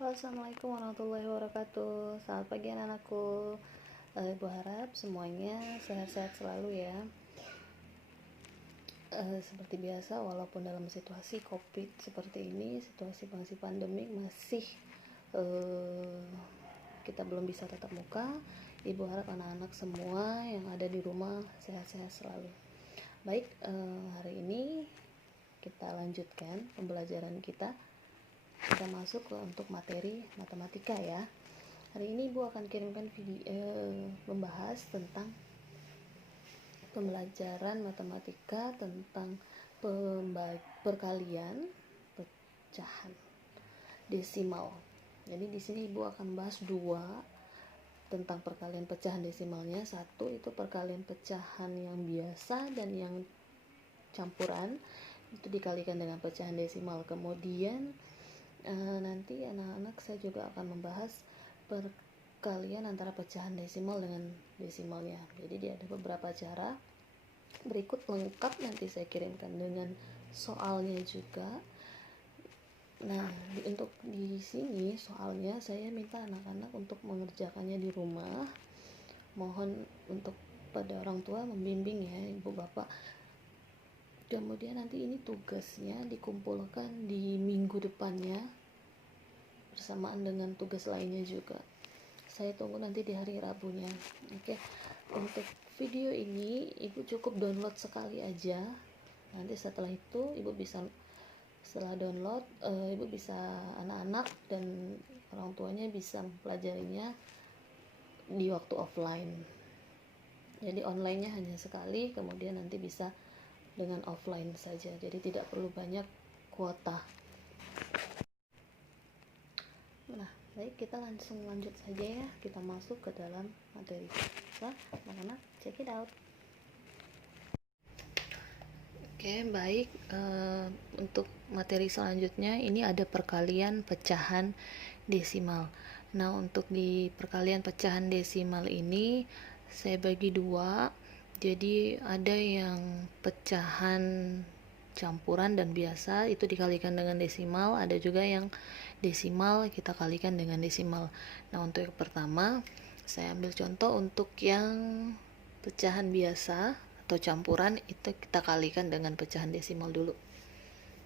Assalamualaikum warahmatullahi wabarakatuh. Selamat pagi anak-anakku. Ibu harap semuanya sehat-sehat selalu ya. Seperti biasa, walaupun dalam situasi COVID seperti ini, situasi masih pandemik, masih kita belum bisa tatap muka. Ibu harap anak-anak semua yang ada di rumah sehat-sehat selalu. Baik, hari ini kita lanjutkan pembelajaran kita masuk untuk materi matematika ya. Hari ini Ibu akan kirimkan video membahas tentang pembelajaran matematika tentang perkalian pecahan desimal. Jadi di sini Ibu akan bahas dua tentang perkalian pecahan desimalnya. Satu itu perkalian pecahan yang biasa dan yang campuran, itu dikalikan dengan pecahan desimal. Kemudian nanti anak-anak saya juga akan membahas perkalian antara pecahan desimal dengan desimalnya. Jadi dia ada beberapa cara. Berikut lengkap nanti saya kirimkan dengan soalnya juga. Nah, untuk di sini soalnya saya minta anak-anak untuk mengerjakannya di rumah. Mohon untuk pada orang tua membimbing ya, ibu bapak. Kemudian nanti ini tugasnya dikumpulkan di minggu depannya bersamaan dengan tugas lainnya juga. Saya tunggu nanti di hari Rabunya. Oke. Untuk video ini ibu cukup download sekali aja. Nanti setelah itu ibu bisa setelah download ibu bisa anak-anak dan orang tuanya bisa mempelajarinya di waktu offline. Jadi online-nya hanya sekali, kemudian nanti bisa dengan offline saja. Jadi tidak perlu banyak kuota. Nah, baik, kita langsung lanjut saja ya. Kita masuk ke dalam materi. Anak-anak, check it out. Oke, baik. Untuk materi selanjutnya ini ada perkalian pecahan desimal. Nah, untuk di perkalian pecahan desimal ini saya bagi dua. Jadi ada yang pecahan campuran dan biasa itu dikalikan dengan desimal, ada juga yang desimal kita kalikan dengan desimal. Nah, untuk yang pertama saya ambil contoh untuk yang pecahan biasa atau campuran itu kita kalikan dengan pecahan desimal dulu.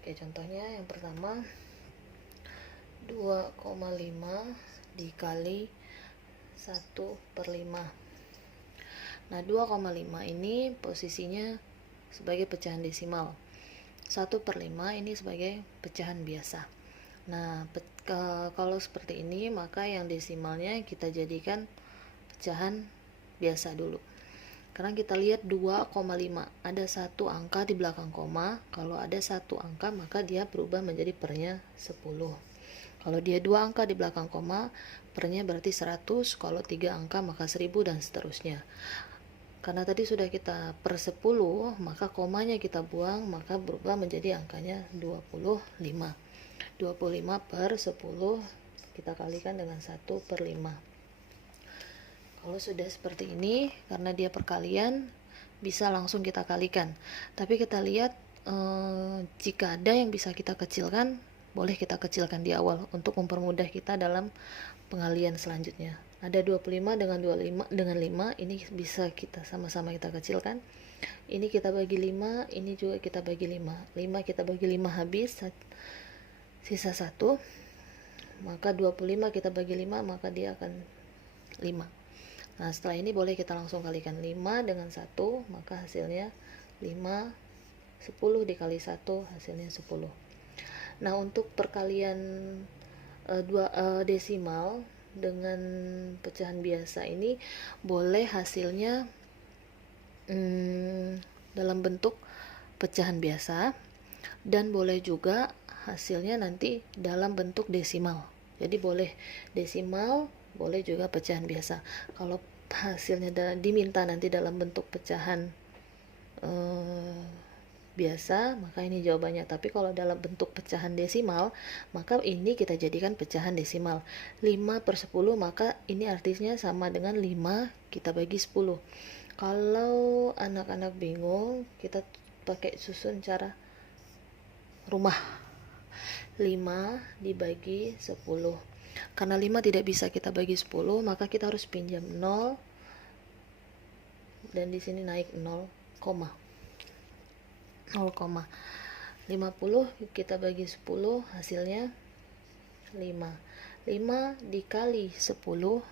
Oke, contohnya yang pertama 2,5 dikali 1/5. Nah, 2,5 ini posisinya sebagai pecahan desimal. 1/5 ini sebagai pecahan biasa. Nah, kalau seperti ini maka yang desimalnya kita jadikan pecahan biasa dulu. Karena kita lihat 2,5 ada satu angka di belakang koma. Kalau ada satu angka maka dia berubah menjadi pernya 10. Kalau dia dua angka di belakang koma, pernya berarti 100. Kalau 3 angka maka 1000 dan seterusnya. Karena tadi sudah kita per 10, maka komanya kita buang, maka berubah menjadi angkanya 25. 25 per 10 kita kalikan dengan 1/5. Kalau sudah seperti ini, karena dia perkalian, bisa langsung kita kalikan. Tapi kita lihat jika ada yang bisa kita kecilkan, boleh kita kecilkan di awal untuk mempermudah kita dalam pengalian selanjutnya. Ada 25 dengan 25 dengan 5, ini bisa kita sama-sama kita kecilkan. Ini kita bagi 5, ini juga kita bagi 5. 5 kita bagi 5 habis, sisa 1. Maka 25 kita bagi 5, maka dia akan 5. Nah, setelah ini boleh kita langsung kalikan 5 dengan 1, maka hasilnya 5. 10 dikali 1 hasilnya 10. Nah, untuk perkalian desimal dengan pecahan biasa ini boleh hasilnya dalam bentuk pecahan biasa, dan boleh juga hasilnya nanti dalam bentuk desimal. Jadi boleh desimal, boleh juga pecahan biasa. Kalau hasilnya diminta nanti dalam bentuk pecahan biasa, maka ini jawabannya. Tapi kalau dalam bentuk pecahan desimal, maka ini kita jadikan pecahan desimal. 5/10, maka ini artinya sama dengan 5 kita bagi 10. Kalau anak-anak bingung, kita pakai susun cara rumah. 5 dibagi 10. Karena 5 tidak bisa kita bagi 10, maka kita harus pinjam 0, dan di sini naik 0, 50 kita bagi 10, hasilnya 5. 5 dikali 10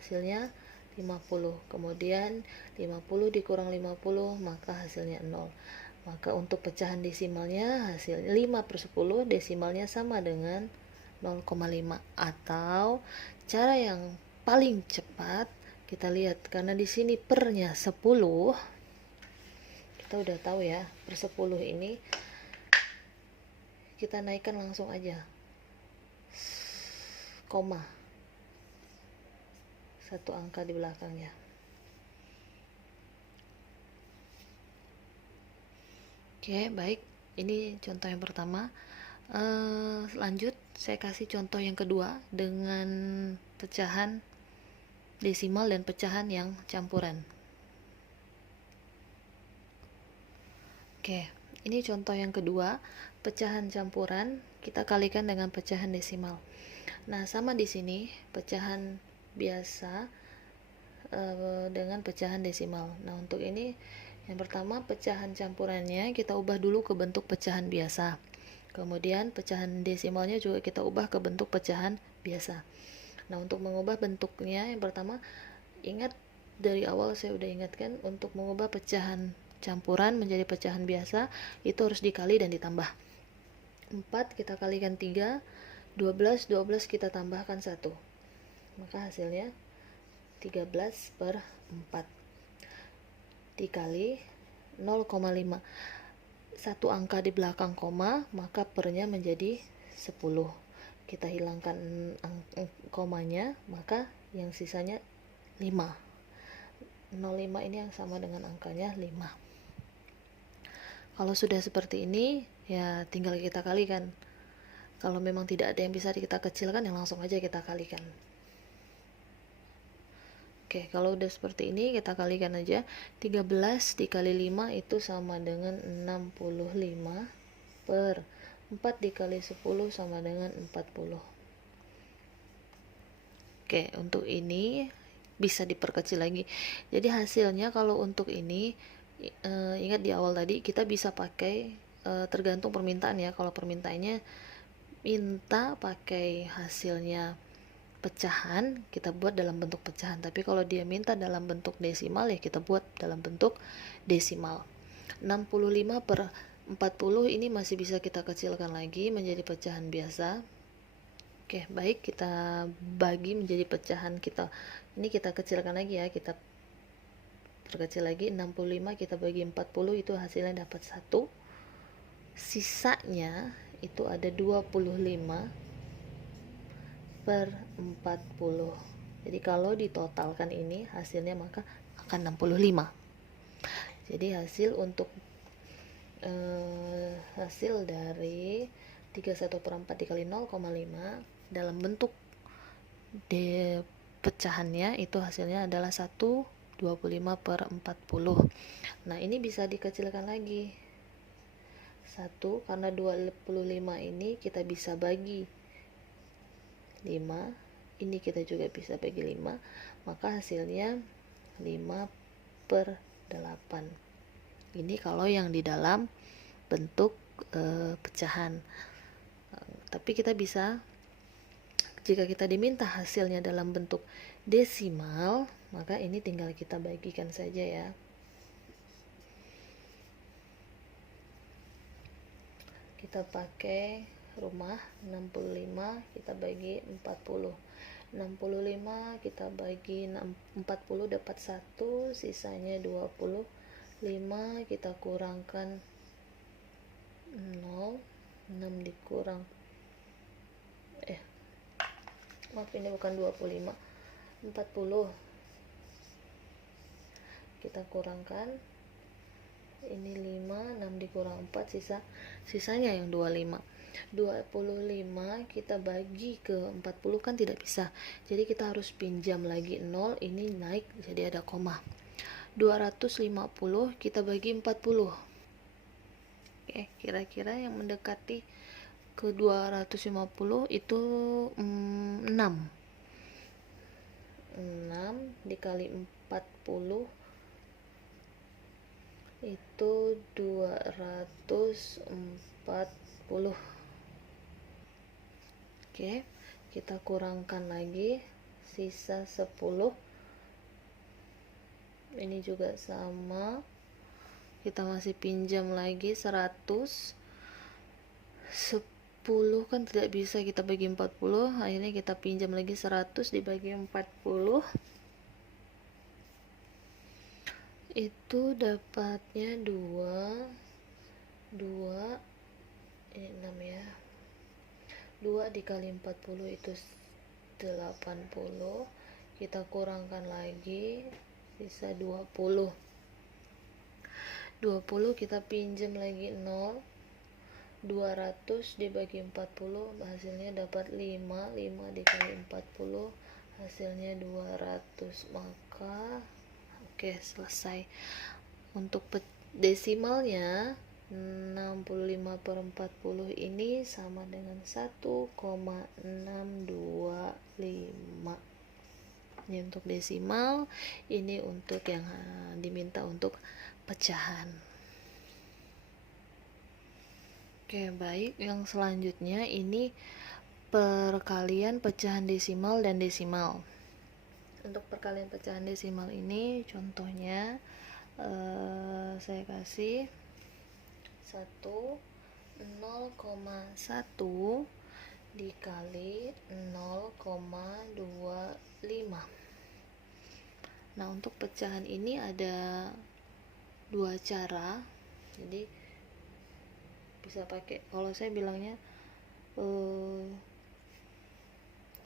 hasilnya 50. Kemudian 50 dikurang 50, maka hasilnya 0. Maka untuk pecahan desimalnya hasil 5/10 desimalnya sama dengan 0,5. Atau cara yang paling cepat kita lihat, karena di sini pernya 10, kita udah tahu ya, per 10 ini kita naikkan langsung aja koma, satu angka di belakangnya. Oke, baik, ini contoh yang pertama. Lanjut, saya kasih contoh yang kedua dengan pecahan desimal dan pecahan yang campuran. Oke, ini contoh yang kedua, pecahan campuran kita kalikan dengan pecahan desimal. Nah, sama di sini pecahan biasa dengan pecahan desimal. Nah, untuk ini yang pertama, pecahan campurannya kita ubah dulu ke bentuk pecahan biasa. Kemudian pecahan desimalnya juga kita ubah ke bentuk pecahan biasa. Nah, untuk mengubah bentuknya, yang pertama, ingat dari awal saya udah ingatkan, untuk mengubah pecahan campuran menjadi pecahan biasa itu harus dikali dan ditambah. 4 kita kalikan 3, 12 kita tambahkan 1, maka hasilnya 13/4 dikali 0,5, satu angka di belakang koma, maka pernya menjadi 10. Kita hilangkan komanya, maka yang sisanya 5. 0,5 ini yang sama dengan angkanya 5. Kalau sudah seperti ini, ya tinggal kita kalikan. Kalau memang tidak ada yang bisa kita kecilkan, ya langsung aja kita kalikan. Oke, kalau udah seperti ini, kita kalikan aja. 13 dikali 5 itu sama dengan 65, per 4 dikali 10 sama dengan 40. Oke, untuk ini bisa diperkecil lagi. Jadi hasilnya kalau untuk ini, ingat di awal tadi kita bisa pakai tergantung permintaan ya. Kalau permintaannya minta pakai hasilnya pecahan, kita buat dalam bentuk pecahan. Tapi kalau dia minta dalam bentuk desimal, ya kita buat dalam bentuk desimal. 65/40 ini masih bisa kita kecilkan lagi menjadi pecahan biasa. Oke, baik, kita bagi menjadi pecahan kita. Ini kita kecilkan lagi ya, kita perkecil lagi. 65 kita bagi 40, itu hasilnya dapat 1. Sisanya itu ada 25/40. Jadi kalau ditotalkan ini hasilnya maka akan 65. Jadi hasil untuk hasil dari 31/4 dikali 0,5 dalam bentuk pecahannya itu hasilnya adalah 1/25/40. Nah, ini bisa dikecilkan lagi. 1, karena 25 ini kita bisa bagi 5, ini kita juga bisa bagi 5, maka hasilnya 5/8. Ini kalau yang di dalam bentuk pecahan. Tapi kita bisa, jika kita diminta hasilnya dalam bentuk desimal, maka ini tinggal kita bagikan saja ya. Kita pakai rumah 65 kita bagi 40. 65 kita bagi 40 dapat 1, sisanya 25, kita kurangkan 0, 6 dikurang maaf, ini bukan 25, 40 kita kurangkan, ini 5, 6 dikurang 4, sisanya yang 25. 25 kita bagi ke 40 kan tidak bisa, jadi kita harus pinjam lagi 0, ini naik jadi ada koma. 250 kita bagi 40. Oke, kira-kira yang mendekati ke 250 itu 6 dikali 40 itu 240. Oke, kita kurangkan lagi sisa 10. Ini juga sama, kita masih pinjam lagi 100. 10 kan tidak bisa kita bagi 40, akhirnya kita pinjam lagi 100 dibagi 40, itu dapatnya 2 ini 6 ya, 2 dikali 40 itu 80, kita kurangkan lagi sisa 20 kita pinjam lagi 0, 200 dibagi 40 hasilnya dapat 5 dikali 40 hasilnya 200, maka oke, selesai. Untuk desimalnya 65/40 ini sama dengan 1,625. Ini untuk desimal, ini untuk yang diminta untuk pecahan. Oke, baik. Yang selanjutnya ini perkalian pecahan desimal dan desimal. Untuk perkalian pecahan desimal ini contohnya saya kasih 0,1 dikali 0,25. Nah, untuk pecahan ini ada dua cara, jadi bisa pakai, kalau saya bilangnya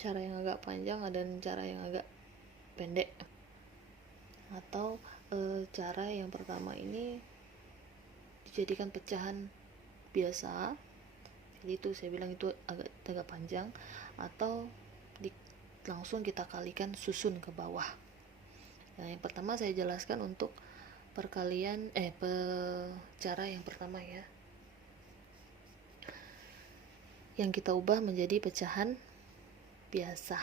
cara yang agak panjang dan cara yang agak pendek, atau cara yang pertama ini dijadikan pecahan biasa, jadi itu saya bilang itu agak panjang, atau langsung kita kalikan susun ke bawah. Nah, yang pertama saya jelaskan untuk perkalian cara yang pertama ya, yang kita ubah menjadi pecahan biasa.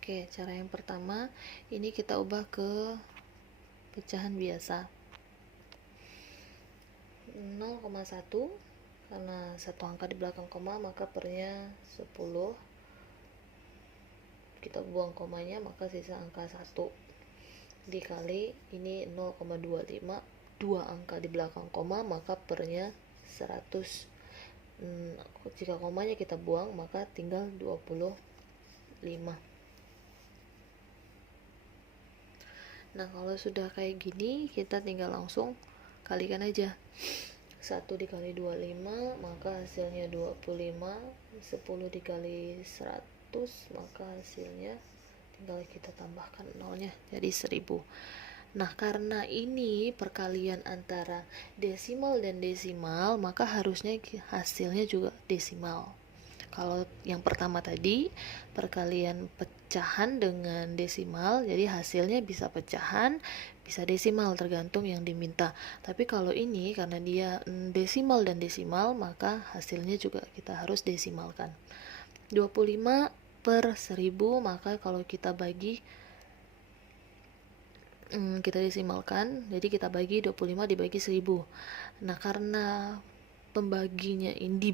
Oke, cara yang pertama ini kita ubah ke pecahan biasa. 0,1 karena satu angka di belakang koma maka pernya 10, kita buang komanya maka sisa angka 1, dikali ini 0,25, dua angka di belakang koma maka pernya 100. Jika komanya kita buang maka tinggal 25. Nah, kalau sudah kayak gini kita tinggal langsung kalikan aja. 1 dikali 25 maka hasilnya 25, 10 dikali 100 maka hasilnya tinggal kita tambahkan nolnya jadi 1000. Nah, karena ini perkalian antara desimal dan desimal, maka harusnya hasilnya juga desimal. Kalau yang pertama tadi perkalian pecahan dengan desimal, jadi hasilnya bisa pecahan, bisa desimal tergantung yang diminta. Tapi kalau ini karena dia desimal dan desimal, maka hasilnya juga kita harus desimalkan. 25/1000, maka kalau kita bagi kita desimalkan, jadi kita bagi 25 dibagi 1000. Nah, karena pembaginya ini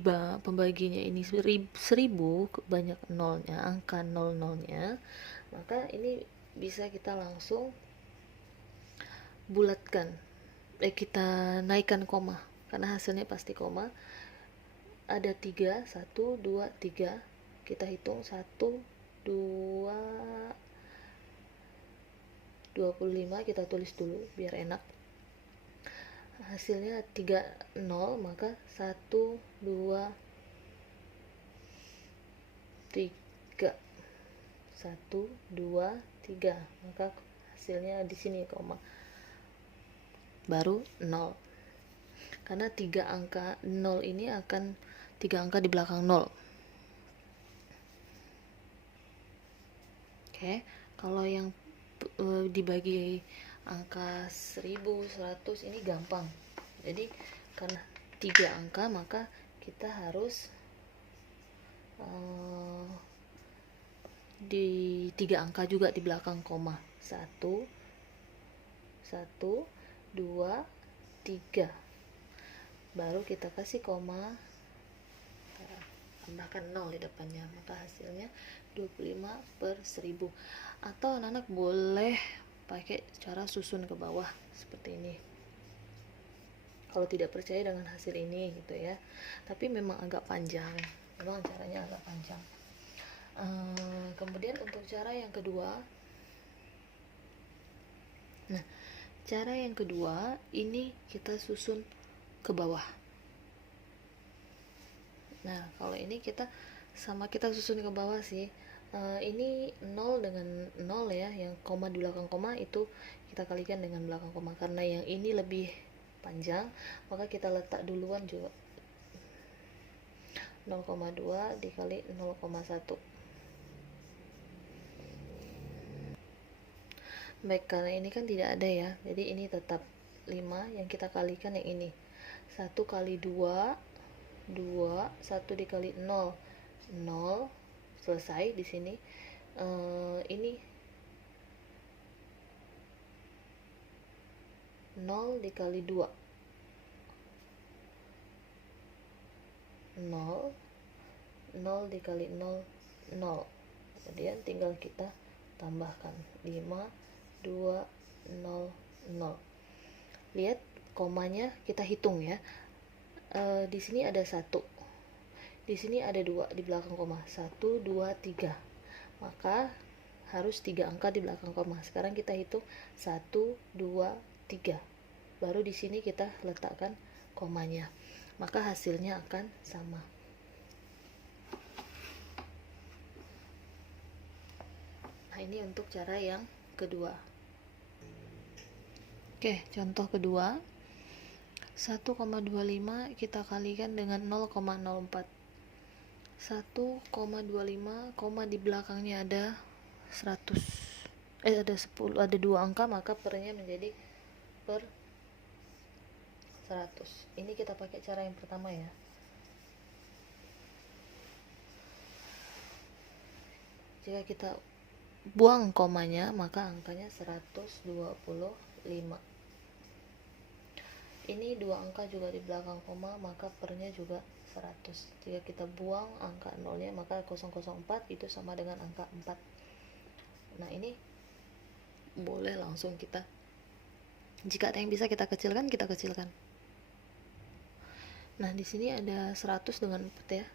1000 banyak nolnya, angka nolnya, maka ini bisa kita langsung bulatkan, kita naikkan koma karena hasilnya pasti koma. Ada 3, 1, 2, 3, kita hitung 1, 2, 25 kita tulis dulu biar enak. Hasilnya 30, maka 1, 2, 3, 1, 2, 3, maka hasilnya di sini koma baru 0, karena 3 angka 0 ini akan 3 angka di belakang 0. Oke, kalau yang dibagi angka 1000, 100 ini gampang. Jadi karena 3 angka maka kita harus di 3 angka juga di belakang koma. 1 2 3, baru kita kasih koma, tambahkan 0 di depannya, maka hasilnya 25/1000. Atau anak-anak boleh pakai cara susun ke bawah seperti ini kalau tidak percaya dengan hasil ini gitu ya. Tapi memang agak panjang, memang caranya agak panjang. Kemudian untuk cara yang kedua, nah cara yang kedua ini kita susun ke bawah. Nah kalau ini kita susun ke bawah sih. Ini 0 dengan 0 ya, yang koma di belakang koma itu kita kalikan dengan belakang koma. Karena yang ini lebih panjang, maka kita letak duluan juga 0,2 dikali 0,1. Baik, karena ini kan tidak ada ya, jadi ini tetap 5, yang kita kalikan yang ini 1 kali 2, 1 dikali 0, 0, selesai di sini. Ini 0 dikali 2, 0, 0 dikali 0, 0. Kemudian tinggal kita tambahkan 5, 2, 0, 0. Lihat komanya kita hitung ya. Di sini ada 1, di sini ada 2 di belakang koma, 1, 2, 3, maka harus 3 angka di belakang koma. Sekarang kita hitung 1, 2, 3, baru di sini kita letakkan komanya, maka hasilnya akan sama. Nah ini untuk cara yang kedua. Oke, contoh kedua, 1,25 kita kalikan dengan 0,04. 1,25, koma di belakangnya ada 100. Ada 10, ada 2 angka, maka pernya menjadi per 100. Ini kita pakai cara yang pertama ya. Jika kita buang komanya, maka angkanya 125. Ini 2 angka juga di belakang koma, maka pernya juga 100. Jika kita buang angka 0-nya, maka 004 itu sama dengan angka 4. Nah ini boleh langsung kita, jika ada yang bisa kita kecilkan, kita kecilkan. Nah di sini ada 100 dengan 4 ya.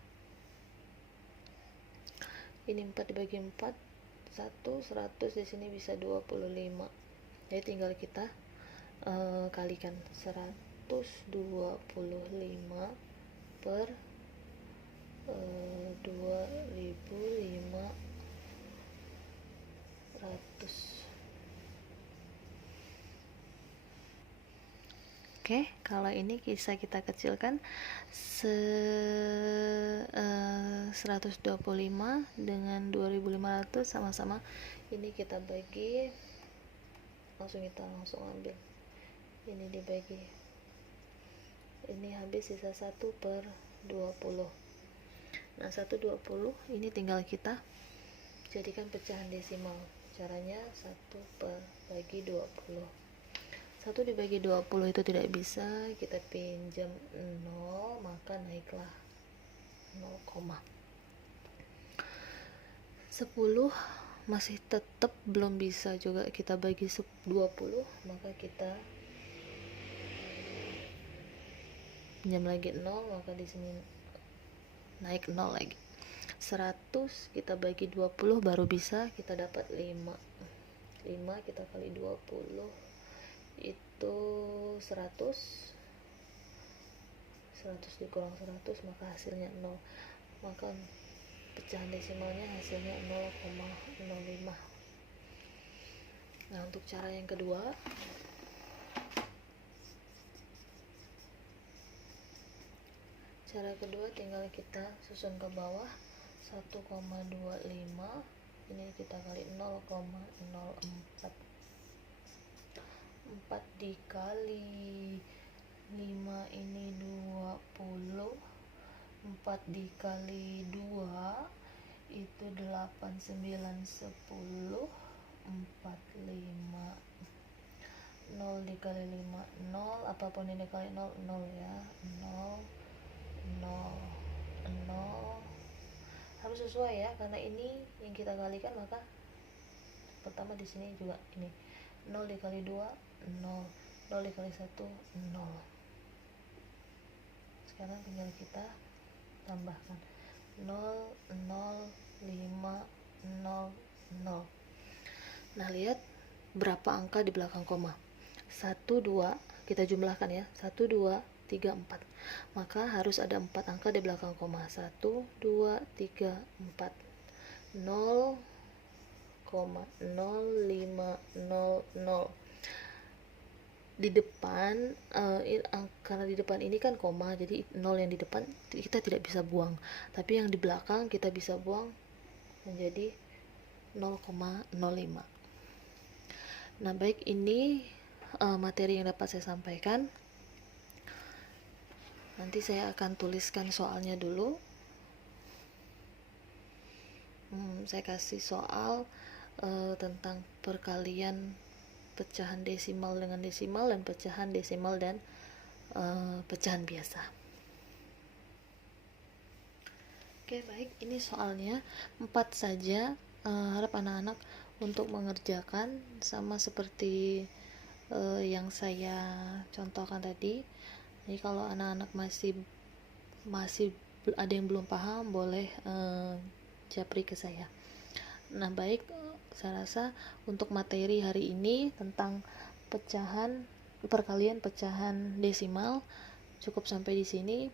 Ini 4 dibagi 4, 100 di sini bisa 25. Jadi tinggal kita kalikan 125 per 2500. Oke, kalau ini bisa kita kecilkan 125 dengan 2500 sama-sama. Ini kita bagi, langsung ambil. Ini dibagi, ini habis sisa 1/20. Nah 1/20 ini tinggal kita jadikan pecahan desimal. Caranya 1/20. 1 dibagi 20 itu tidak bisa, kita pinjam 0, maka naiklah 0, 10 masih tetap belum bisa juga kita bagi 20, maka kita pinjam lagi 0, maka di sini naik 0 lagi. 100 kita bagi 20 baru bisa, kita dapat 5 kita kali 20 itu 100 dikurang 100, maka hasilnya 0, maka pecahan desimalnya hasilnya 0,05. Nah untuk cara yang kedua, tinggal kita susun ke bawah. 1,25 ini kita kali 0,04, 4 dikali 5 ini 20, dikali 2 itu 8, 9, 10, 4, 5. 0 dikali 5 0, apapun ini dikali 0 0 ya, 0 0 0. Harus sesuai ya, karena ini yang kita kalikan, maka pertama di sini juga ini 0 dikali 2 0, 0 dikali 1 0. Sekarang tinggal kita tambahkan 0 0 5 0 0. Nah, lihat berapa angka di belakang koma. 1 2 kita jumlahkan ya, 1 2 3 4. Maka harus ada 4 angka di belakang koma. 1 2 3 4. 0 0 5 0 0. Di depan karena di depan ini kan koma, jadi 0 yang di depan kita tidak bisa buang, tapi yang di belakang kita bisa buang menjadi 0,05. Nah, baik, ini materi yang dapat saya sampaikan. Nanti saya akan tuliskan soalnya dulu. Saya kasih soal tentang perkalian pecahan desimal dengan desimal, dan pecahan desimal dan pecahan biasa. Oke, baik, ini soalnya 4 saja. Harap anak-anak untuk mengerjakan sama seperti yang saya contohkan tadi. Jadi kalau anak-anak masih ada yang belum paham, boleh japri ke saya. Nah, baik, saya rasa untuk materi hari ini tentang perkalian pecahan desimal cukup sampai di sini.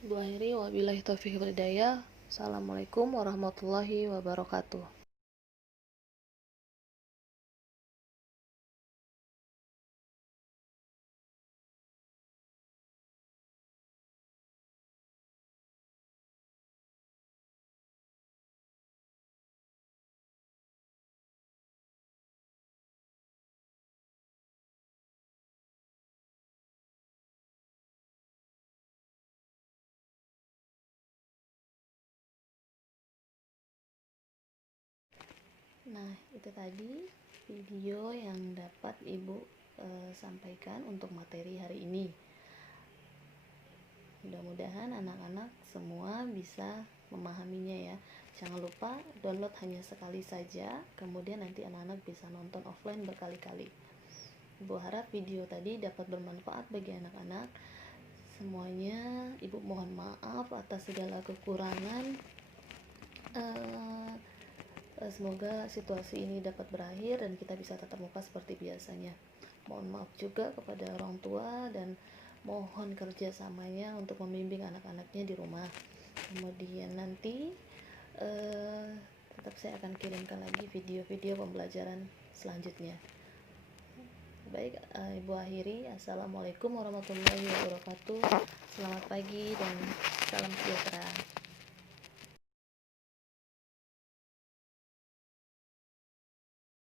Bu akhiri, wabillahi taufiq wal hidayah. Assalamualaikum warahmatullahi wabarakatuh. Nah, itu tadi video yang dapat Ibu sampaikan untuk materi hari ini. Mudah-mudahan anak-anak semua bisa memahaminya ya. Jangan lupa download hanya sekali saja, kemudian nanti anak-anak bisa nonton offline berkali-kali. Ibu harap video tadi dapat bermanfaat bagi anak-anak. Semuanya Ibu mohon maaf atas segala kekurangan. Semoga situasi ini dapat berakhir dan kita bisa tatap muka seperti biasanya. Mohon maaf juga kepada orang tua dan mohon kerjasamanya untuk membimbing anak-anaknya di rumah. Kemudian nanti tetap saya akan kirimkan lagi video-video pembelajaran selanjutnya. Baik, Ibu akhiri. Assalamualaikum warahmatullahi wabarakatuh. Selamat pagi dan salam sejahtera.